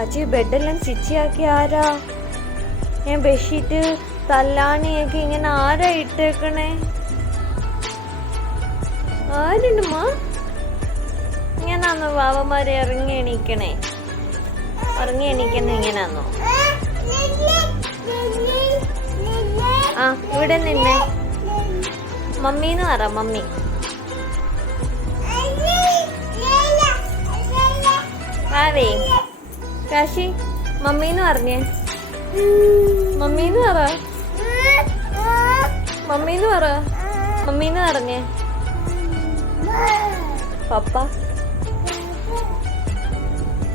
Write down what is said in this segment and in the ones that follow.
ആച്ചി ബെഡെല്ലാം സ്റ്റിച്ചാക്കി ആരാ? ഞാൻ ബെഡ്ഷീറ്റ് തല്ലാണിയൊക്കെ ഇങ്ങനെ ആരാ ഇട്ടേക്കണേ? ആരുണ്ടുമ്മ? ഇങ്ങനാന്നോ വാവമാരെ ഇറങ്ങി എണീക്കണേ? ഇറങ്ങി എണീക്കണേ ഇങ്ങനാന്നോ? ആ ഇവിടെ നിന്നെ മമ്മീന്ന് പറ. മമ്മി വാവേ കാശി മമ്മീന്ന് പറഞ്ഞേ. മമ്മീന്ന് പറ. മമ്മീന്ന് പറ. മമ്മീന്ന് പറഞ്ഞേ. പപ്പ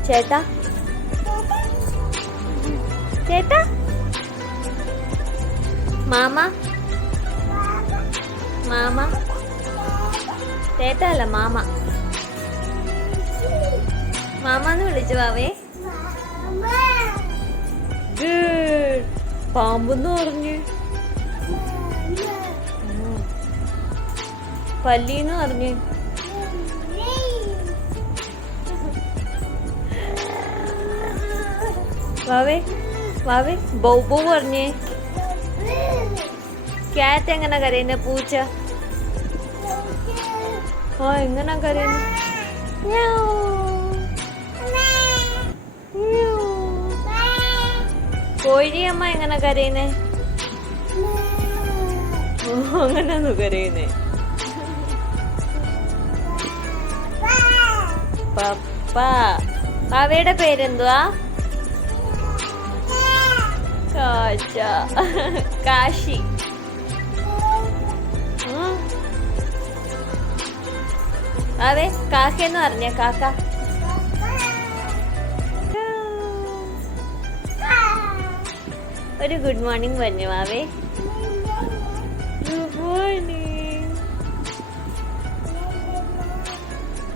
ചേട്ടാ ചേട്ടാ മാമ മാമ ചേട്ടാ അല്ല മാമ. മാമാന്ന് വിളിച്ചു വാവേ. പാമ്പെന്ന് പറഞ്ഞു. പല്ലീന്ന് പറഞ്ഞു. വാവേ വാവേ ബൗബു പറഞ്ഞേ. ക്യാറ്റ് എങ്ങനെ കരയുന്നെ? പൂച്ച ആ എങ്ങനെ കരയുന്നു? കോഴിയമ്മ എങ്ങനെ കരയുന്നേ? അങ്ങനെയൊന്നും കരയുന്നേ. പപ്പ. അവയുടെ പേരെന്തുവാ? കാച്ച. കാശി. അവേ കാക്കയെന്ന് പറഞ്ഞ. കാക്ക ഒരു ഗുഡ് മോർണിംഗ് പറഞ്ഞു വാവേ. Good morning.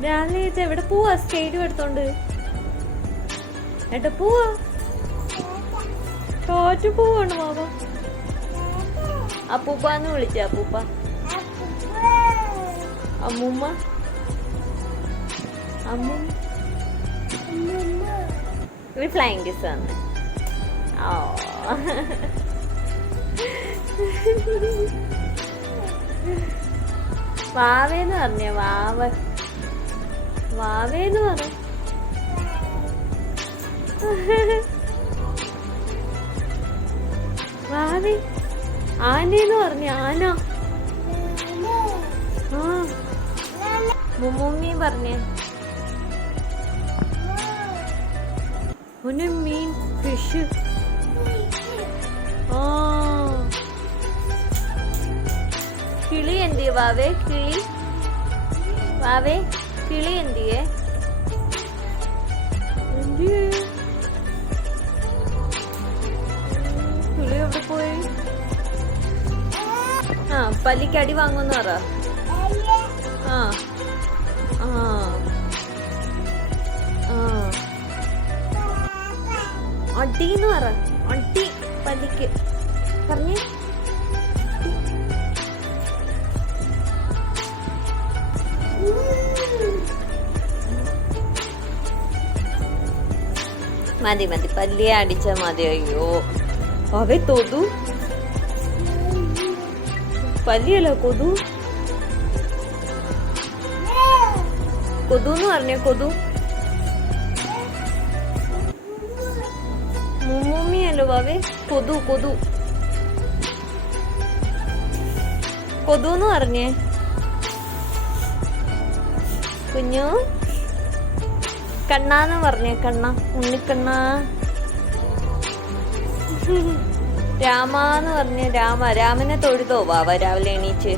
രാവിലെ എവിടെ പോവാ? സ്റ്റേഡിയം എടുത്തോണ്ട് ഏട്ടാ പോവാ. കാറ്റ് പോവാണ് മാവ. അപ്പൂപ്പാന്ന് വിളിച്ച. അപ്പൂപ്പ അമ്മൂമ്മ അമ്മൂമ്മ ഒരു ഫ്ലൈങ് കിസ് വന്ന്. വാവേന്ന് പറഞ്ഞ. വാവ വാവേന്ന് പറ. വാവേ ആനേന്ന് പറഞ്ഞ. ആന. ആ മുമ്മൂമ്മയും പറഞ്ഞ. ഒരു മീൻ ഫിഷ്. ആ കിളി എന്തിയെ വാവേ? കിളി വാവേ കിളി എന്തിയെ? കിളി എവിടെ പോയി? ആ പല്ലിക്ക് അടി വാങ്ങുമെന്ന് പറ. ആ ആ ആ അടിന്ന് പറ. അടി പല്ലിക്ക് പറഞ്ഞേ. മതി മതി പല്ലിയെ അടിച്ച മതി. അയ്യോ അവേ തൊതു. പല്ലിയല്ല കൊതു. കൊതുന്ന് പറഞ്ഞേ. കൊതു മുമ്മൂമിയല്ലോ വാവേ. കൊതു കൊതു കൊതുന്ന് പറഞ്ഞേ. കുഞ്ഞു കണ്ണാന്ന് പറഞ്ഞേ. കണ്ണ ഉണ്ണിക്കണ്ണ. രാമാന്ന് പറഞ്ഞ. രാമ. രാമനെ തൊഴുതോ വാവ രാവിലെ എണീച്ച്?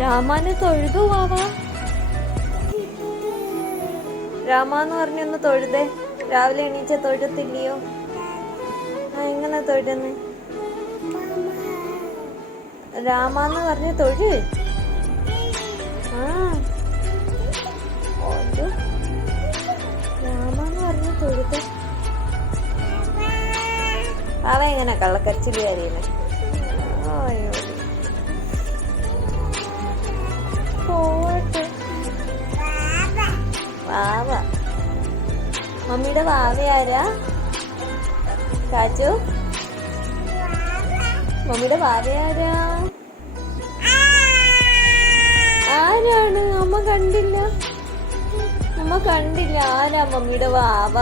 രാമാനെ തൊഴുതോ വാവ? രാമാന്ന് പറഞ്ഞൊന്ന് തൊഴുതേ. രാവിലെ എണീച്ച തൊഴുത്തില്ലയോ? ആ എങ്ങനെ തൊഴുന്ന്? രാമാന്ന് പറഞ്ഞ തൊഴു. ആ രാമാന്ന് പറഞ്ഞ തൊഴുതേ. അവ എങ്ങനെ കള്ളക്കരച്ചില് കാര്യന്ന്? പോട്ടെ. മമ്മിയുടെ വാവ ആരാ? ചാച്ചു, മമ്മിയുടെ വാവ ആരാ? ആരാണ്? അമ്മ കണ്ടില്ല. ആരാ മമ്മിയുടെ വാവ?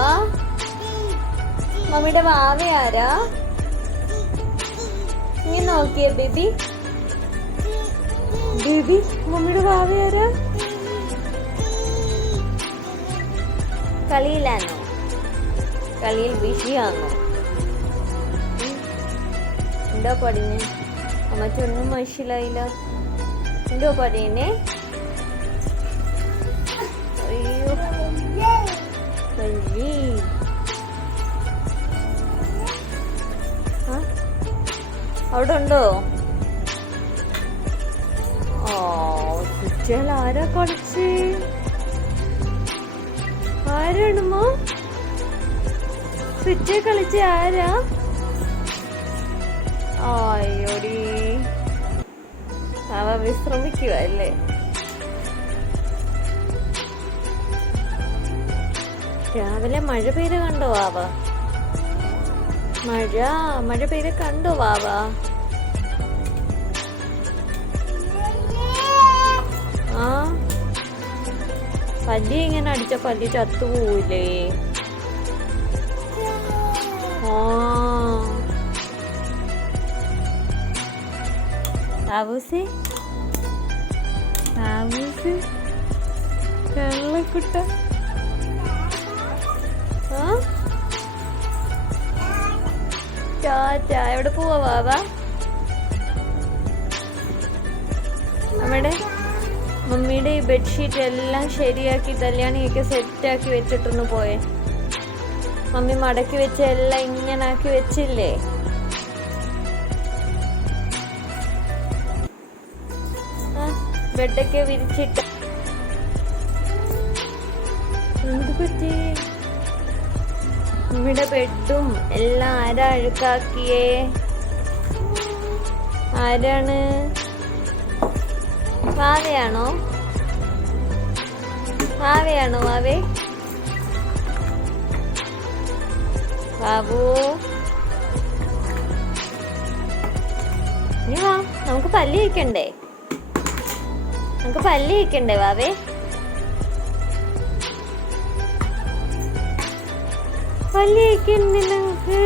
മമ്മിയുടെ വാവ ആരാ? നീ നോക്കിയേ ബേബി. മമ്മിയുടെ വാവ ആരാ? കളിയിലാണോ? കളിയിൽ ബിസിയാണോ? എന്തോ പടിഞ്ഞ് അമ്മച്ചൊന്നും മനസ്സിലായില്ല. എന്തോ പറയുന്നേ? അയ്യോ പല്ലി. അവിടെ ഉണ്ടോ? ഓ കുട്ടികൾ ആരാ കളിച്ച്? ആരാണമ്മോ സ്വിച്ച് കളിച്ച? ആരാ? അയ്യോടി, അവ വിശ്രമിക്കുക അല്ലേ? രാവിലെ മഴ പെയ്ത് കണ്ടോ വാവ? മഴ പെയ്ത് കണ്ടോ വാവ? ആ പല്ലി ഇങ്ങനെ അടിച്ച പല്ലി ചത്തുപോയില്ലേ? കള്ളക്കുട്ട. എവിടെ പോവാ വാവ? മമ്മിയുടെ ഈ ബെഡ്ഷീറ്റ് എല്ലാം ശരിയാക്കി കല്യാണിയൊക്കെ സെറ്റാക്കി വെച്ചിട്ടൊന്ന് പോയെ. മമ്മി മടക്കി വെച്ച എല്ലാം ഇങ്ങനെ ആക്കി വെച്ചില്ലേ? ബെഡൊക്കെ വിരിച്ചിട്ട് എന്ത് പറ്റി? മമ്മിയുടെ ബെഡും എല്ലാം ആരാ അഴുക്കാക്കിയേ? ആരാണ്? വാവയാണോ? വാവേ? ബാബു ഇനി വാ, നമുക്ക് പല്ല് തേക്കണ്ടേ? വാവേ? പല്ല് തേക്കണ്ടേ നമുക്ക്?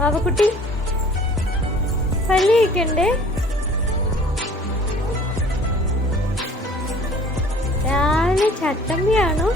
ബാബക്കുട്ടി പല്ല് തേക്കണ്ടേ? രാവിലെ ചട്ടമ്പിയാണോ?